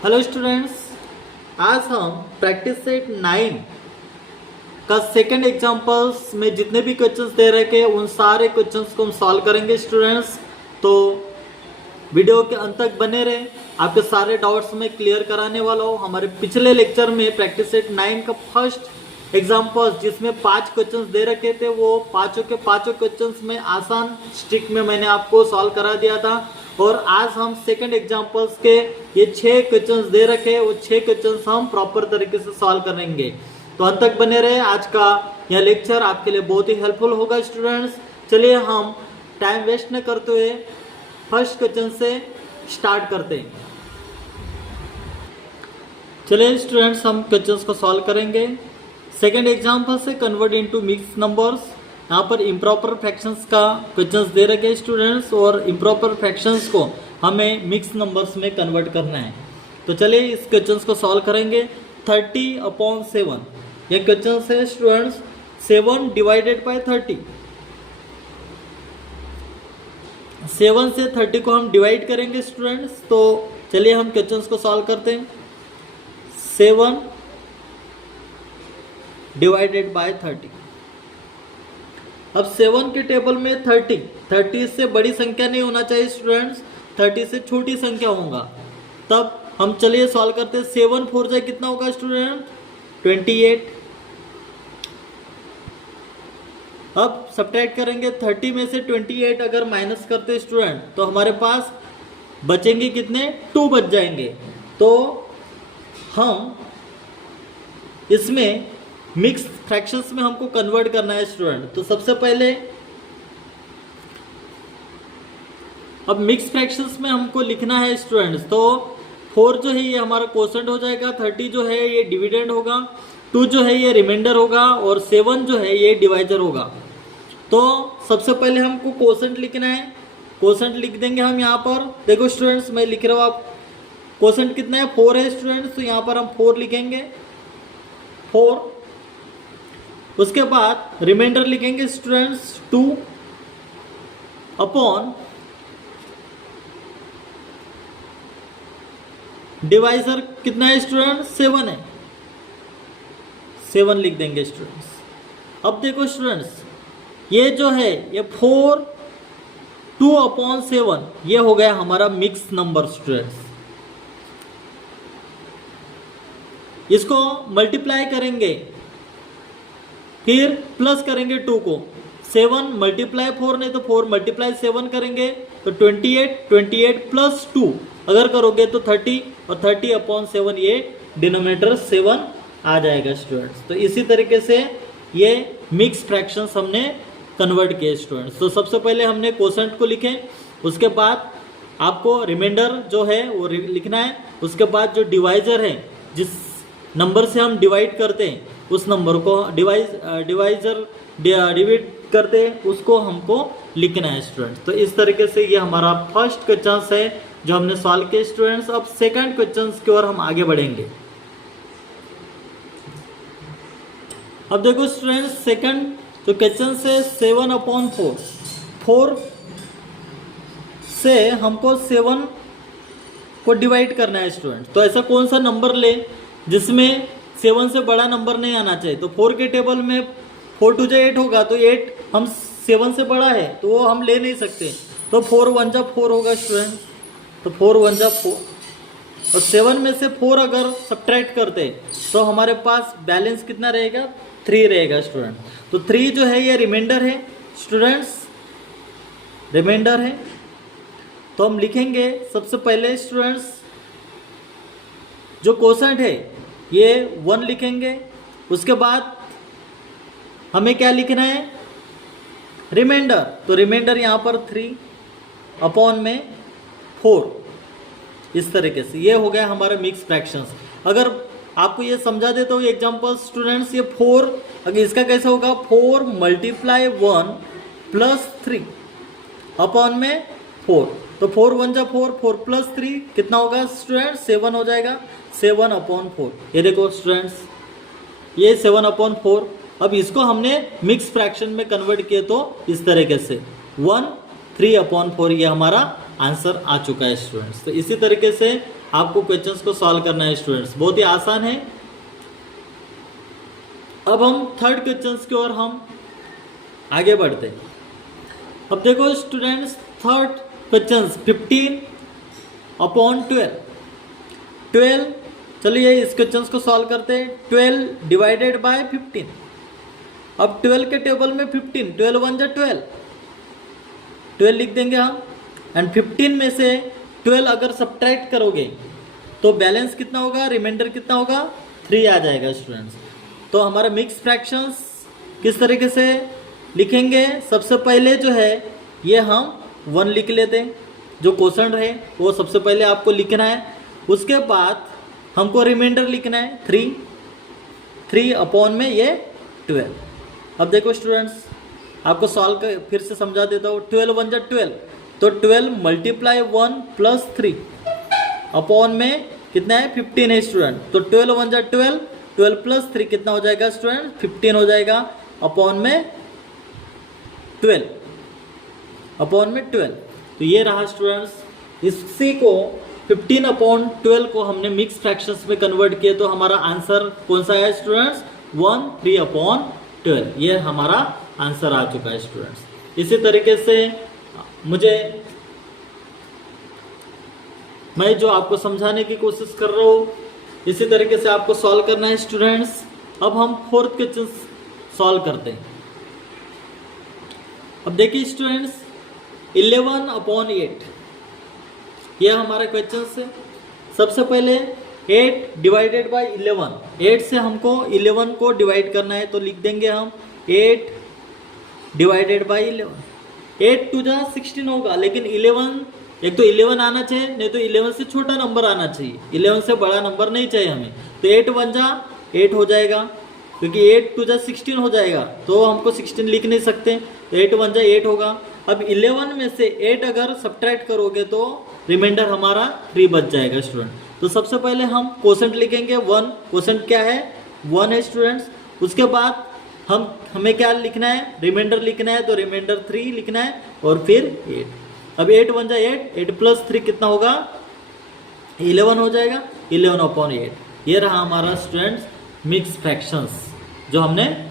Hello students, आज हम practice set 9 का सेकंड एग्जांपल्स में जितने भी क्वेश्चंस दे रखे उन सारे क्वेश्चंस को हम सॉल्व करेंगे स्टूडेंट्स। तो वीडियो के अंत तक बने रहे, आपके सारे डाउट्स में क्लियर कराने वाला हूँ। हमारे पिछले लेक्चर में प्रैक्टिस सेट 9 का फर्स्ट एग्जाम्पल्स जिसमें 5 क्वेश्चंस दे रखे थे, वो पांचों के पांचों क्वेश्चंस में आसान स्ट्रिक में मैंने आपको सॉल्व करा दिया था। और आज हम सेकंड एग्जाम्पल्स के ये 6 क्वेश्चंस दे रखे, वो 6 क्वेश्चंस हम प्रॉपर तरीके से सॉल्व करेंगे। तो अंत तक बने रहे, आज का यह लेक्चर आपके लिए बहुत ही हेल्पफुल होगा स्टूडेंट्स। चलिए हम टाइम वेस्ट न करते हुए फर्स्ट क्वेश्चन से स्टार्ट करते हैं। चलिए स्टूडेंट्स, हम क्वेश्चंस को सॉल्व करेंगे। सेकंड एग्जाम्पल से कन्वर्ट इनटू मिक्स नंबर्स। यहाँ पर इम्प्रॉपर फ्रैक्शंस का क्वेश्चंस दे रखे स्टूडेंट्स, और इम्प्रॉपर फ्रैक्शंस को हमें मिक्स नंबर्स में कन्वर्ट करना है। तो चलिए इस क्वेश्चंस को सॉल्व करेंगे। 30/7 ये क्वेश्चन है स्टूडेंट्स। 7 डिवाइडेड बाय 30, 7 से 30 को हम डिवाइड करेंगे स्टूडेंट्स। तो चलिए हम क्वेश्चंस को सॉल्व करते हैं। 7 डिवाइडेड बाय 30। अब 7 के टेबल में 30 से बड़ी संख्या नहीं होना चाहिए स्टूडेंट्स, 30 से छोटी संख्या होगा। तब हम चलिए सॉल्व करते हैं। 7 4 जाए कितना होगा स्टूडेंट? 28। अब सब्ट्रैक्ट करेंगे 30 में से 28 अगर माइनस करते स्टूडेंट, तो हमारे पास बचेंगे कितने? 2 बच जाएंगे। तो हम इसमें मिक्स फ्रैक्शंस में हमको कन्वर्ट करना है स्टूडेंट। तो सबसे पहले अब मिक्स फ्रैक्शंस में हमको लिखना है स्टूडेंट्स। तो 4 जो है ये हमारा कोसेंट हो जाएगा, 30 जो है ये डिविडेंड होगा, 2 जो है ये रिमाइंडर होगा, और 7 जो है ये डिवाइजर होगा। तो सबसे पहले हमको कोसेंट लिखना है। कोसेंट लिख देंगे हम यहाँ पर। देखो स्टूडेंट्स, मैं लिख रहा हूँ, आप कोसेंट कितना है? 4 है स्टूडेंट्स। तो यहाँ पर हम 4 लिखेंगे, 4। उसके बाद रिमाइंडर लिखेंगे स्टूडेंट्स 2 अपॉन डिवाइजर कितना है स्टूडेंट? 7 है, 7 लिख देंगे स्टूडेंट्स। अब देखो स्टूडेंट्स, ये जो है ये 4 2/7 ये हो गया हमारा मिक्स नंबर स्टूडेंट्स। इसको मल्टीप्लाई करेंगे, फिर प्लस करेंगे 2 को। 7 मल्टीप्लाई 4 नहीं तो 4 मल्टीप्लाई 7 करेंगे तो 28 प्लस 2 अगर करोगे तो 30, और 30/7 ये डिनोमिनेटर 7 आ जाएगा स्टूडेंट्स। तो इसी तरीके से ये मिक्स फ्रैक्शंस हमने कन्वर्ट किए स्टूडेंट्स। तो सबसे पहले हमने कोसेंट को लिखे, उसके बाद आपको रिमाइंडर जो है वो लिखना है, उसके बाद जो डिवाइजर है, जिस नंबर से हम डिवाइड करते हैं उस नंबर को डिवाइड करते हैं उसको हमको लिखना है स्टूडेंट्स। तो इस तरीके से ये हमारा फर्स्ट क्वेश्चन है जो हमने सॉल्व किए स्टूडेंट्स। अब सेकंड क्वेश्चन की ओर हम आगे बढ़ेंगे। अब देखो स्टूडेंट्स, सेकंड जो क्वेश्चन से 7/4, 4 से हमको 7 को डिवाइड करना है स्टूडेंट। तो ऐसा कौन सा नंबर ले जिसमें 7 से बड़ा नंबर नहीं आना चाहिए? तो 4 के टेबल में 4 2 8 होगा, तो 8 हम 7 से बड़ा है तो वो हम ले नहीं सकते। तो 4 1 जा 4 होगा स्टूडेंट। तो 4 1 जा 4, और 7 में से 4 अगर सब्ट्रैक्ट करते तो हमारे पास बैलेंस कितना रहेगा? 3 रहेगा स्टूडेंट। तो 3 जो है ये रिमाइंडर है स्टूडेंट्स, रिमाइंडर है। तो हम लिखेंगे सबसे पहले स्टूडेंट्स जो कोसेंट है ये 1 लिखेंगे। उसके बाद हमें क्या लिखना है? रिमाइंडर। तो रिमाइंडर यहाँ पर 3 अपॉन में 4, इस तरीके से ये हो गया हमारा मिक्स फ्रैक्शंस। अगर आपको ये समझा देता हूँ एग्जांपल स्टूडेंट्स, ये 4 अगर इसका कैसे होगा? 4 × 1 + 3 अपॉन में 4। तो 4 1 जा 4, 4 + 3 कितना होगा स्टूडेंट? 7 हो जाएगा, 7/4। ये देखो स्टूडेंट्स, ये 7/4। अब इसको हमने मिक्स फ्रैक्शन में कन्वर्ट किए तो इस तरीके से 1 3/4 ये हमारा आंसर आ चुका है स्टूडेंट्स। तो इसी तरीके से आपको क्वेश्चंस को सॉल्व करना है स्टूडेंट्स, बहुत ही आसान है। अब हम थर्ड क्वेश्चंस की ओर हम आगे बढ़ते हैं। अब देखो स्टूडेंट्स, थर्ड क्वेश्चंस 15/12। चलिए इस क्वेश्चंस को सॉल्व करते हैं। 12 डिवाइडेड बाय 15। अब 12 के टेबल में 15, 12 1 जा 12, 12 लिख देंगे हम। एंड 15 में से 12 अगर सब्ट्रैक्ट करोगे तो बैलेंस कितना होगा, रिमाइंडर कितना होगा, 3 आ जाएगा स्टूडेंट्स। तो हमारा मिक्स फ्रैक्शंस किस तरीके से लिखेंगे, सबसे पहले जो है ये हम 1 लिख लेते हैं, जो क्वोशंट है वो सबसे पहले आपको लिखना है। उसके बाद हमको रिमाइंडर लिखना है 3 अपॉन में ये 12। अब देखो स्टूडेंट्स, आपको सॉल्व कर फिर से समझा देता हूँ। 12 1 जा 12, तो 12 मल्टीप्लाई 1 प्लस 3 अपॉन में कितना है, 15 है स्टूडेंट। तो 12 1 जा 12, 12 प्लस 3 कितना हो जाएगा स्टूडेंट, 15 हो जाएगा अपॉन में 12, अपॉन में 12। तो ये रहा स्टूडेंट्स। इसी को 15/12 को हमने मिक्स फ्रैक्शंस में कन्वर्ट किया, तो हमारा आंसर कौन सा है स्टूडेंट्स, 13/12। ये हमारा आंसर आ चुका है स्टूडेंट्स। इसी तरीके से मैं जो आपको समझाने की कोशिश कर रहा हूँ, इसी तरीके से आपको सॉल्व करना है स्टूडेंट्स। अब हम फोर्थ क्वेश्चन सॉल्व करते हैं। अब देखिए स्टूडेंट्स, 11/8 यह हमारा क्वेश्चन है। सबसे पहले 8 डिवाइडेड बाय 11, 8 से हमको 11 को डिवाइड करना है, तो लिख देंगे हम 8 डिवाइडेड बाय 11। 8 2 जा 16 होगा, लेकिन 11 एक तो 11 आना चाहिए, नहीं तो 11 से छोटा नंबर आना चाहिए, 11 से बड़ा नंबर नहीं चाहिए हमें। तो 8 1 जा 8 हो जाएगा, क्योंकि 8 2 जा 16 हो जाएगा, तो हमको 16 लिख नहीं सकते, तो 8 1 जा 8 होगा। अब 11 में से 8 अगर सब्ट्रैक्ट करोगे तो रिमाइंडर हमारा 3 बच जाएगा स्टूडेंट। तो सबसे पहले हम क्वोशंट लिखेंगे 1, क्वोशंट क्या है, 1 है स्टूडेंट्स। उसके बाद हमें क्या लिखना है, रिमाइंडर लिखना है, तो रिमाइंडर 3 लिखना है, और फिर 8। अब 8 1 जा 8, 8 प्लस 3 कितना होगा, 11 हो जाएगा, 11/8। ये रहा हमारा स्टूडेंट्स मिक्स फ्रैक्शंस, जो हमने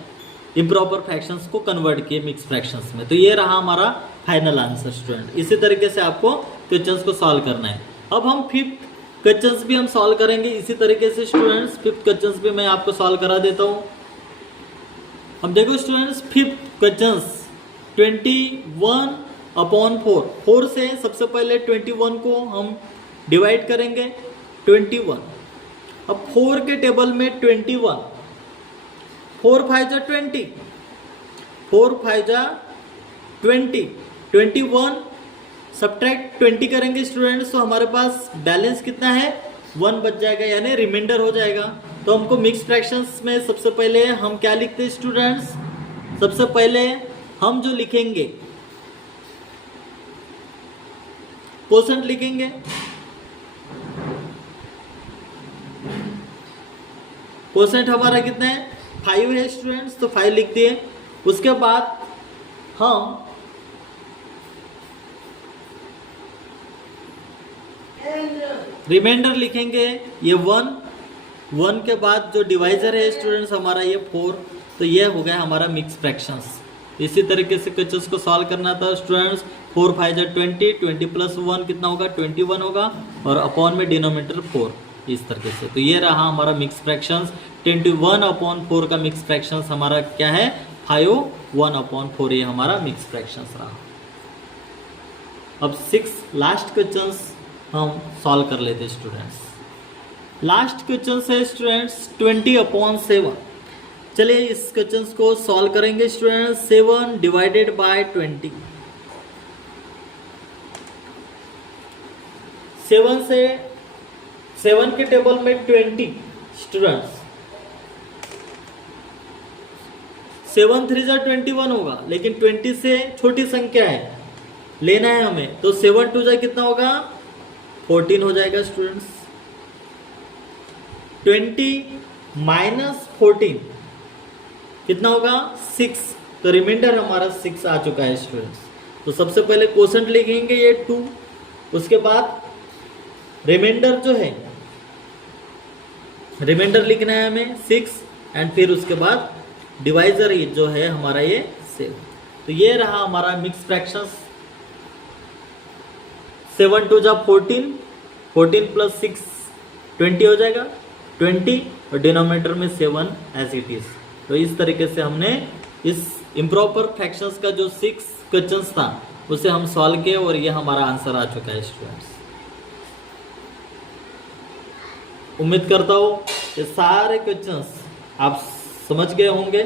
इम्प्रॉपर फ्रैक्शंस को कन्वर्ट किए मिक्स फ्रैक्शंस में। तो ये रहा हमारा फाइनल आंसर स्टूडेंट। इसी तरीके से आपको क्वेश्चंस को सॉल्व करना है। अब हम फिफ्थ क्वेश्चंस भी हम सॉल्व करेंगे इसी तरीके से स्टूडेंट्स। फिफ्थ क्वेश्चंस भी मैं आपको सॉल्व करा देता हूँ। अब देखो स्टूडेंट्स, फिफ्थ क्वेश्चंस 21/4। 4 से सबसे पहले 21 को हम डिवाइड करेंगे 21। अब 4 के टेबल में 21, 4 5 जा 20, 4 5 जा 20, 21 सब्ट्रैक्ट 20 करेंगे स्टूडेंट्स, तो हमारे पास बैलेंस कितना है, 1 बच जाएगा, यानी रिमाइंडर हो जाएगा। तो हमको मिक्स फ्रैक्शंस में सबसे पहले हम क्या लिखते हैं स्टूडेंट्स, सबसे पहले हम जो लिखेंगे क्वोशंट लिखेंगे। क्वोशंट हमारा कितना है, 5 है स्टूडेंट्स, तो 5 लिख दिए। उसके बाद हम रिमाइंडर लिखेंगे, ये 1 के बाद जो डिवाइजर है स्टूडेंट्स हमारा ये 4, तो ये हो गया हमारा मिक्स फ्रैक्शंस। इसी तरीके से क्वेश्चंस को सॉल्व करना था स्टूडेंट्स। 4 5 जा 20, 20 प्लस 1 कितना होगा, 21 होगा, और अपॉन में डिनोमिनेटर 4, इस तरीके से। तो ये रहा हमारा मिक्स फ्रैक्शंस। 21/4 का मिक्स फ्रैक्शंस हमारा क्या है, 5 1/4, ये हमारा मिक्स फ्रैक्शंस रहा। अब 6 लास्ट क्वेश्चंस हम सॉल्व कर लेते हैं स्टूडेंट्स। लास्ट क्वेश्चन है स्टूडेंट्स 20/7। चलिए इस क्वेश्चन को सॉल्व करेंगे स्टूडेंट्स। 7 डिवाइडेड बाय 20, 7 से 7 के टेबल में 20 स्टूडेंट्स, 7 3 जा 21 होगा, लेकिन 20 से छोटी संख्या है, लेना है हमें, तो 7 2 जा कितना होगा, 14 हो जाएगा स्टूडेंट्स। 20 माइनस 14 कितना होगा, 6, तो रिमाइंडर हमारा 6 आ चुका है स्टूडेंट्स। तो सबसे पहले क्वोशंट लिखेंगे ये 2, उसके बाद रिमाइंडर जो है, रिमाइंडर लिखना है हमें 6 एंड फिर उसके बाद डिवाइजर ही जो है हमारा ये 7। तो ये रहा हमारा मिक्स फ्रैक्शंस। 7 2 जा 14, 14 प्लस 6 20 हो जाएगा, 20 और डिनोमिनेटर में 7 एज इट इज। तो इस तरीके से हमने इस इम्प्रॉपर फ्रैक्शंस का जो 6 क्वेश्चंस था उसे हम सॉल्व किए और ये हमारा आंसर आ चुका है स्टूडेंट्स। उम्मीद करता हूँ ये सारे क्वेश्चंस आप समझ गए होंगे।